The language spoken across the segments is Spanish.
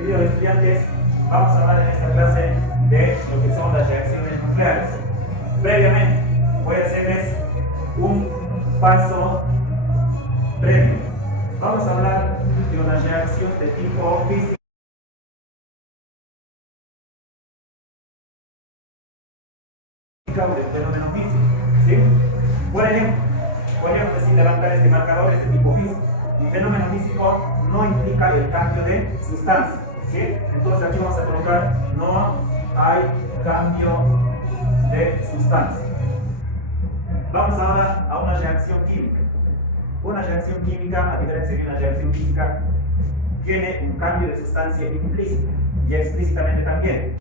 Queridos estudiantes, vamos a hablar en esta clase de lo que son las reacciones nucleares. Previamente, voy a hacerles un paso previo. Vamos a hablar de una reacción de tipo físico o de fenómeno físico. ¿Sí? Por ejemplo, podríamos decir levantar este marcador de tipo físico. El fenómeno físico no implica el cambio de sustancia. ¿Sí? Entonces aquí vamos a colocar no hay cambio de sustancia. Vamos ahora a una reacción química. Una reacción química, a diferencia de una reacción física, tiene un cambio de sustancia implícito y explícitamente también.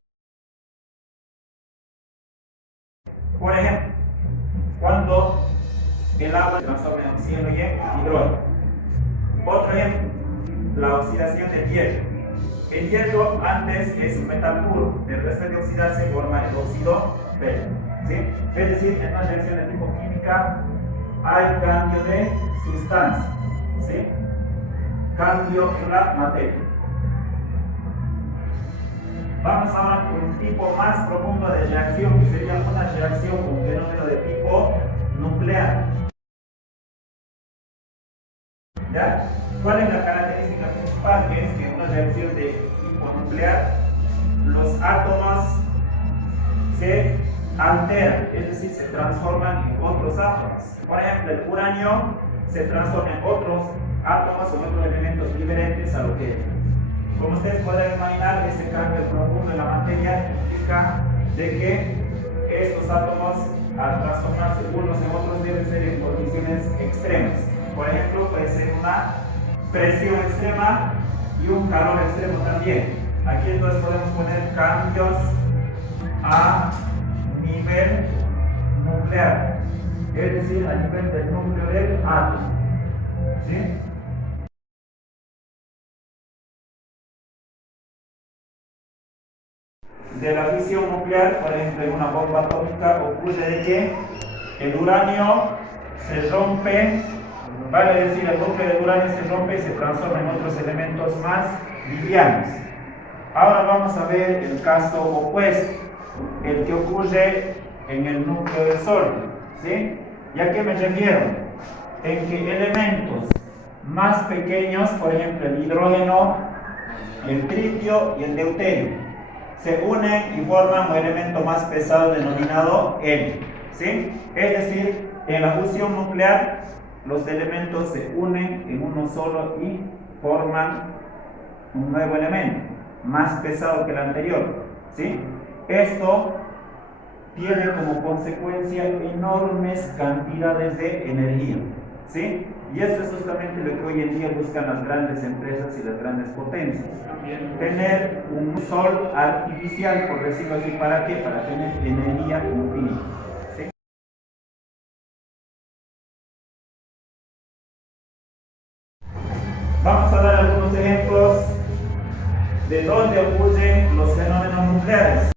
Por ejemplo, cuando el agua se transforma en oxígeno y en hidrógeno. Otro ejemplo, la oxidación del hierro. El hierro antes es un metal puro, pero después de oxidarse forma el óxido verde. ¿Sí? Es decir, en una reacción de tipo química hay cambio de sustancia. ¿Sí? Cambio en la materia. Vamos ahora con un tipo más profundo de reacción, que sería una reacción con un fenómeno de tipo nuclear. ¿Ya? ¿Cuál es la característica principal? Es que en una reacción de tipo nuclear los átomos se alteran, es decir, se transforman en otros átomos. Por ejemplo, el uranio se transforma en otros átomos o en otros elementos diferentes a lo que es. Como ustedes pueden imaginar, ese cambio profundo en la materia implica de que estos átomos, al transformarse unos en otros, deben ser en condiciones extremas. Por ejemplo, puede ser una presión extrema y un calor extremo también. Aquí entonces podemos poner cambios a nivel nuclear, es decir, a nivel del núcleo del átomo. ¿Sí? De la fisión nuclear, por ejemplo, en una bomba atómica ocurre de que el uranio se rompe, vale decir, el núcleo del uranio se rompe y se transforma en otros elementos más livianos. Ahora vamos a ver el caso opuesto, el que ocurre en el núcleo del Sol. ¿Sí? ¿Y a qué me refiero? En que elementos más pequeños, por ejemplo el hidrógeno, el tritio y el deuterio, se unen y forman un elemento más pesado denominado helio. ¿Sí? Es decir, en la fusión nuclear los elementos se unen en uno solo y forman un nuevo elemento más pesado que el anterior. ¿Sí? Esto tiene como consecuencia enormes cantidades de energía. ¿Sí? Y eso es justamente lo que hoy en día buscan las grandes empresas y las grandes potencias. Tener un sol artificial, por decirlo así, ¿para qué? Para tener energía infinita. ¿Sí? Vamos a dar algunos ejemplos de dónde ocurren los fenómenos nucleares.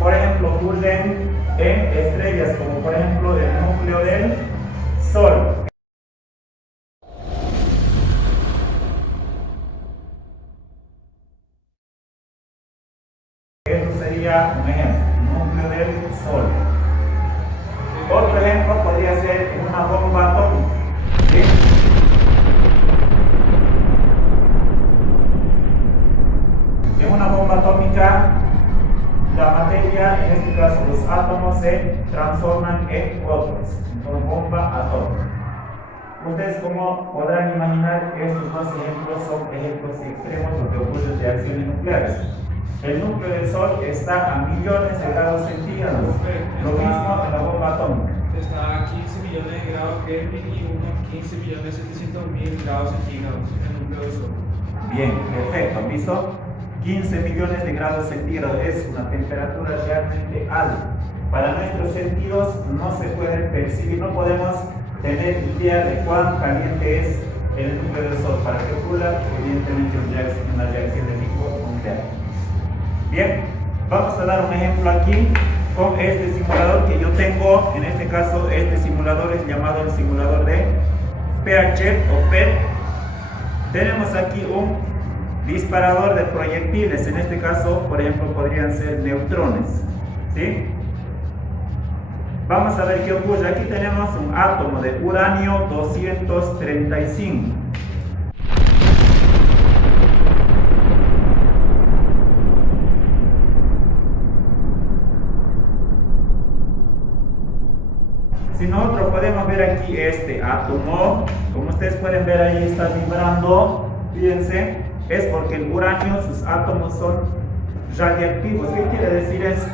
Por ejemplo, ocurren en estrellas, como por ejemplo el núcleo del Sol. Esto sería un ejemplo, núcleo del Sol. Otro ejemplo podría ser en una bomba atómica. ¿Sí? En una bomba atómica, la materia, en este caso los átomos, se transforman en otros, entonces bomba atómica. Ustedes, como podrán imaginar, estos dos ejemplos son ejemplos extremos de lo que ocurre en reacciones nucleares. El núcleo del Sol está a millones de grados centígrados, lo mismo en la bomba atómica. Está a 15 millones de grados Kelvin y 15 millones 700 mil grados centígrados en el núcleo del Sol. Bien, perfecto, ¿han visto? 15 millones de grados centígrados es una temperatura realmente alta. Para nuestros sentidos no se puede percibir, no podemos tener idea de cuán caliente es el núcleo del Sol para que ocurra, evidentemente, una reacción de tipo nuclear. Bien, vamos a dar un ejemplo aquí con este simulador que yo tengo. En este caso, este simulador es llamado el simulador de PH o PET. Tenemos aquí un disparador de proyectiles. En este caso, por ejemplo, podrían ser neutrones, ¿sí? Vamos a ver qué ocurre. Aquí tenemos un átomo de uranio 235. Si nosotros podemos ver aquí este átomo, como ustedes pueden ver ahí está vibrando, fíjense, es porque el uranio, sus átomos son radiactivos. ¿Qué quiere decir eso?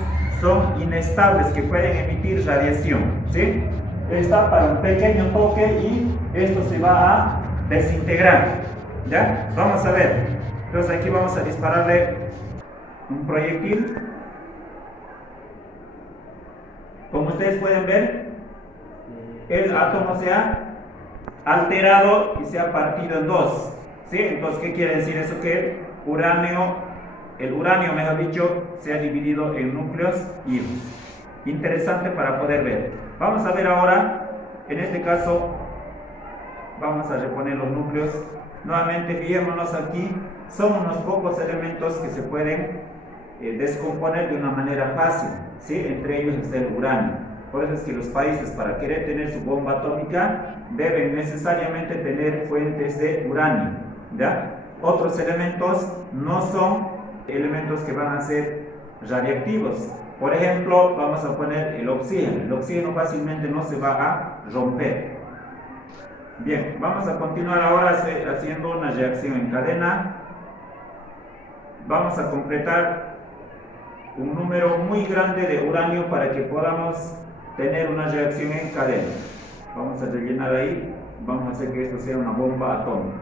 Son inestables, que pueden emitir radiación, ¿sí? Está para un pequeño toque y esto se va a desintegrar, ¿ya? Vamos a ver. Entonces aquí vamos a dispararle un proyectil. Como ustedes pueden ver, el átomo se ha alterado y se ha partido en dos, ¿sí? Entonces, ¿qué quiere decir eso? Que el uranio, mejor dicho, se ha dividido en núcleos hijos. Interesante para poder ver. Vamos a ver ahora, en este caso, vamos a reponer los núcleos. Nuevamente, fijémonos aquí, son unos pocos elementos que se pueden descomponer de una manera fácil, ¿sí? Entre ellos está el uranio. Por eso es que los países, para querer tener su bomba atómica, deben necesariamente tener fuentes de uranio, ¿ya? Otros elementos no son elementos que van a ser radiactivos. Por ejemplo, vamos a poner el oxígeno. El oxígeno fácilmente no se va a romper. Bien, vamos a continuar ahora haciendo una reacción en cadena. Vamos a completar un número muy grande de uranio para que podamos tener una reacción en cadena. Vamos a rellenar ahí, vamos a hacer que esto sea una bomba atómica.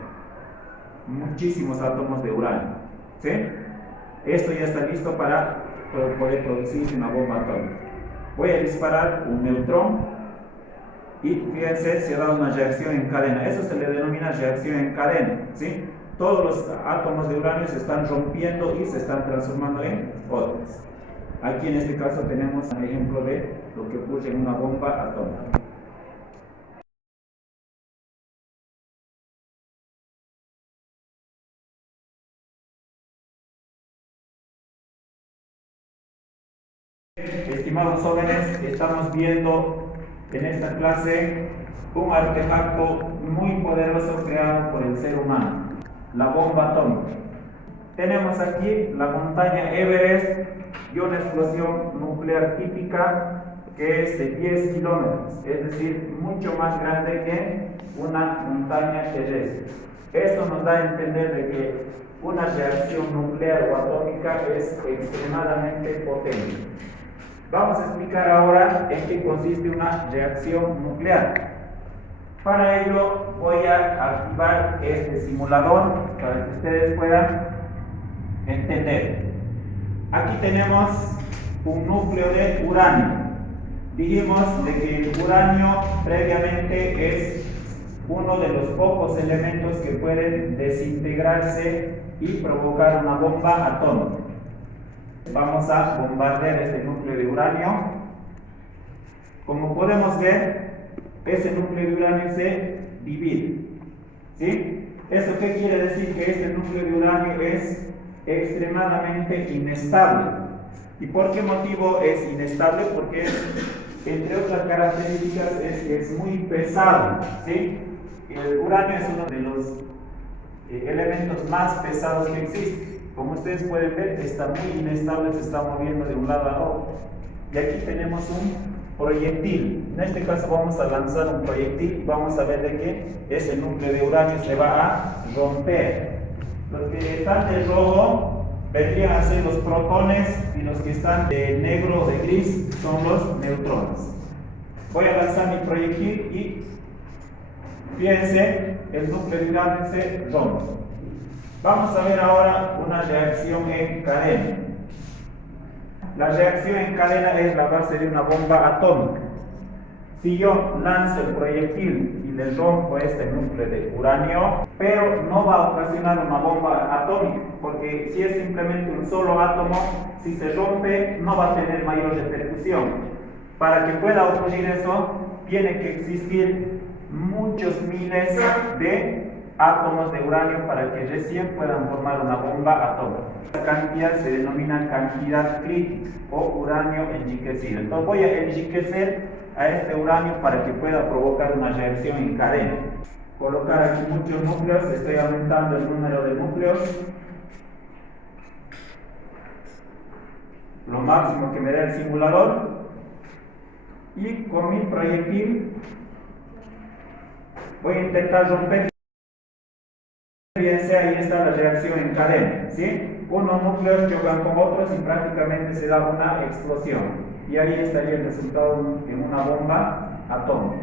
Muchísimos átomos de uranio, ¿sí? Esto ya está listo para poder producir una bomba atómica. Voy a disparar un neutrón y fíjense, se ha dado una reacción en cadena. Eso se le denomina reacción en cadena, ¿sí? Todos los átomos de uranio se están rompiendo y se están transformando en otros. Aquí en este caso tenemos un ejemplo de lo que ocurre en una bomba atómica. Estimados jóvenes, estamos viendo en esta clase un artefacto muy poderoso creado por el ser humano, la bomba atómica. Tenemos aquí la montaña Everest y una explosión nuclear típica que es de 10 kilómetros, es decir, mucho más grande que una montaña terrestre. Esto nos da a entender de que una reacción nuclear o atómica es extremadamente potente. Vamos a explicar ahora en qué consiste una reacción nuclear. Para ello voy a activar este simulador para que ustedes puedan entender. Aquí tenemos un núcleo de uranio. Dijimos de que el uranio previamente es uno de los pocos elementos que pueden desintegrarse y provocar una bomba atómica. Vamos a bombardear este núcleo de uranio. Como podemos ver, ese núcleo de uranio se divide, ¿sí? ¿Eso qué quiere decir? Que este núcleo de uranio es extremadamente inestable. ¿Y por qué motivo es inestable? Porque, entre otras características, es muy pesado, ¿sí? El uranio es uno de los elementos más pesados que existen. Como ustedes pueden ver, está muy inestable, se está moviendo de un lado a otro. Y aquí tenemos un proyectil. En este caso vamos a lanzar un proyectil y vamos a ver de que ese núcleo de uranio se va a romper. Los que están de rojo vendrían a ser los protones y los que están de negro o de gris son los neutrones. Voy a lanzar mi proyectil y fíjense, el núcleo de uranio se rompe. Vamos a ver ahora una reacción en cadena. La reacción en cadena es la base de una bomba atómica. Si yo lanzo el proyectil y le rompo este núcleo de uranio, pero no va a ocasionar una bomba atómica, porque si es simplemente un solo átomo, si se rompe no va a tener mayor repercusión. Para que pueda ocurrir eso, tiene que existir muchos miles de átomos de uranio para que recién puedan formar una bomba atómica. Esta cantidad se denomina cantidad crítica o uranio enriquecido. Entonces voy a enriquecer a este uranio para que pueda provocar una reacción en cadena. Colocar aquí muchos núcleos, estoy aumentando el número de núcleos lo máximo que me da el simulador, y con mi proyectil voy a intentar romper. Fíjense, ahí está la reacción en cadena, ¿sí? Unos núcleos chocan con otros y prácticamente se da una explosión, y ahí estaría el resultado en una bomba atómica.